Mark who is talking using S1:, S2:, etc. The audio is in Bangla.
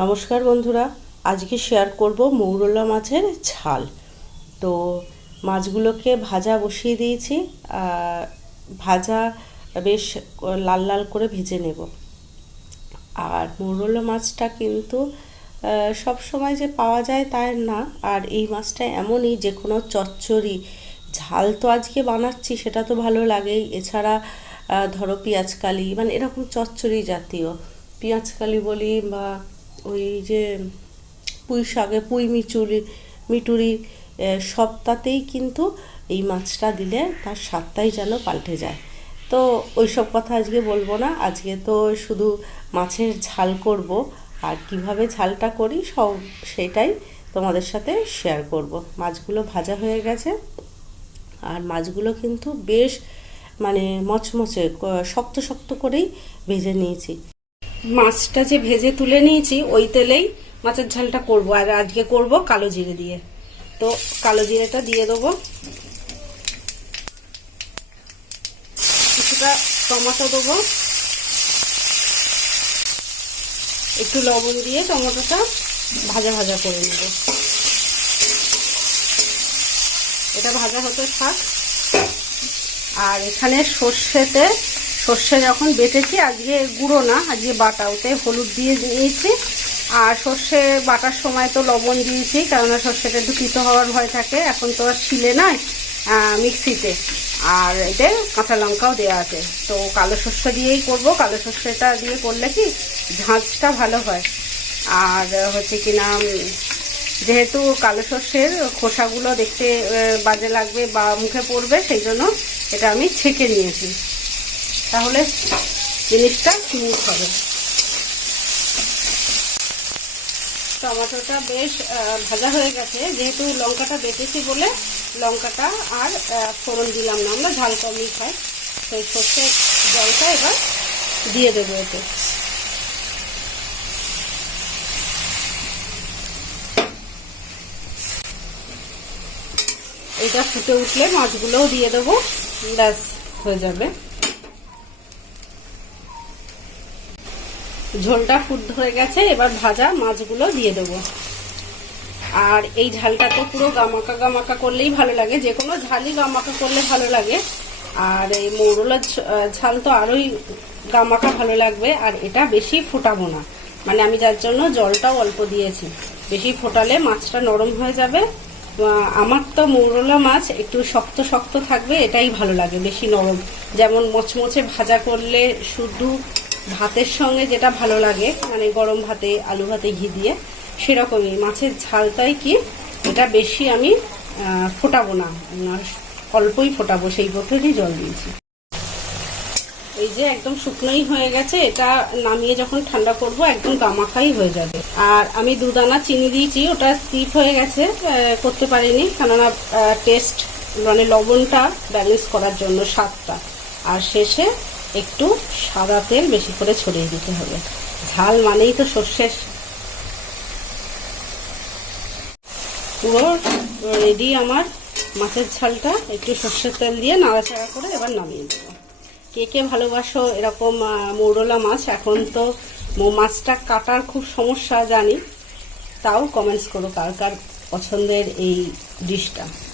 S1: নমস্কার বন্ধুরা, আজকে শেয়ার করব মৌরলা মাছের ঝাল। তো মাছগুলোকে ভাজা বসিয়ে দিয়েছি ভাজা বেশ লাল লাল করে ভেজে নেব। আর মৌরলা মাছটা কিন্তু সব সময় যে পাওয়া যায় তাই না, আর এই মাছটা এমনই যে কোনো চচ্চড়ি। ঝাল তো আজকে বানাচ্ছি, সেটা তো ভালো লাগেই এছাড়া ধরো পেঁয়াজকালি মানে এরকম চচ্চড়ি জাতীয়। পেঁয়াজকালি বলি বা ওই যে পুঁই শাকে পুঁই মিচুরি, মিটুরি সবটাতেই কিন্তু এই মাছটা দিলে তার স্বাদটাই যেন পাল্টে যায়। তো ওইসব কথা আজকে বলব না, আজকে তো শুধু মাছের ঝাল করব আর কীভাবে ঝালটা করি সব সেটাই তোমাদের সাথে শেয়ার করব। মাছগুলো ভাজা হয়ে গেছে আর মাছগুলো কিন্তু বেশ মানে মচমচে শক্ত শক্ত করেই ভেজে নিয়েছি। মাছটা যে ভেজে তুলে নিয়েছি, ওই তেলেই মাছের ঝালটা করব। আর আজকে করব কালো জিরে দিয়ে। তো কালো জিরেটা দিয়ে দেবো। কিছুটা টমেটো দেবো। একটু লবণ দিয়ে টমেটোটা ভাজা ভাজা করে নেব। এটা ভাজা হতে থাক। আর এখানে সর্ষেতে সর্ষে যখন বেটেছি আজকে গুঁড়ো না আজকে বাটা। ওতে হলুদ দিয়ে নিয়েছি। আর সর্ষে বাটার সময় তো লবণ দিয়েছি কেননা সর্ষেটা একটু তিতো হওয়ার ভয় থাকে। এখন তো আর নয় আহ, মিক্সিতে। আর এতে কাঁচা লঙ্কাও দেওয়া আছে। তো কালো সর্ষে দিয়েই করব। কালো সর্ষেটা দিয়ে করলে কি ঝাঁঝটা ভালো হয়। আর হচ্ছে কি না যেহেতু কালো সর্ষের খোসাগুলো দেখতে বাজে লাগবে বা মুখে পড়বে সেই জন্য এটা আমি ছেঁকে নিয়েছি। তাহলে জিনিসটা স্মুথ হবে। টমেটোটা বেশ ভাজা হয়ে গেছে। যেহেতু লঙ্কাটা বেঁচেছি বলে লঙ্কাটা আর ফোড়ন দিলাম না। আমরা ঝাল কমই খাই। তো এই সর্ষের জলটা এবার দিয়ে দেবো এতে। এটা ফুটে উঠলে মাছগুলোও দিয়ে দেবো। ব্যাস, হয়ে যাবে। ঝোলটা ফুট হয়ে গেছে, এবার ভাজা মাছগুলো দিয়ে দেবো। আর এই ঝালটা তো পুরো গামাকা গামাকা করলেই ভালো লাগে, যে কোনো ঝালই গামাকা করলে ভালো লাগে। আর এই মৌরলার ঝাল তো আরোই গামাকা ভালো লাগবে, আর এটা বেশি ফোটাবো না। মানে আমি যার জন্য জলটাও অল্প দিয়েছি। বেশি ফোটালে মাছটা নরম হয়ে যাবে। আমার তো মৌরলা মাছ একটু শক্ত শক্ত থাকবে, এটাই ভালো লাগে বেশি নরম। যেমন মচমচে ভাজা করলে শুধু ভাতের সঙ্গে যেটা ভালো লাগে মানে গরম ভাতে, আলু ভাতে ঘি দিয়ে, সেরকমই। মাছের ঝালটাই কি, এটা বেশি আমি ফোটাবো না। অল্পই ফোটাবো, সেই পদ্ধতি জল দিয়েছি। এই যে একদম শুকনোই হয়ে গেছে, এটা নামিয়ে যখন ঠান্ডা করব, একদম গামাখাই হয়ে যাবে। আর আমি দুদানা চিনি দিয়েছি, ওটা স্লিপ হয়ে গেছে করতে পারিনি, কেননা টেস্ট মানে লবণটা ব্যালেন্স করার জন্য স্বাদটা। আর শেষে একটু সাদা তেল বেশি করে ছড়িয়ে দিতে হবে। ঝাল মানেই তো সর্ষের পুরো রেডি আমার মাছের ঝালটা। একটু সর্ষের তেল দিয়ে নাড়াচাড়া করে এবার নামিয়ে দেবো কে কে ভালোবাসো এরকম মৌরলা মাছ? এখন তো মাছটা কাটার খুব সমস্যা জানি। তাও কমেন্টস করো কার কার পছন্দের এই ডিশটা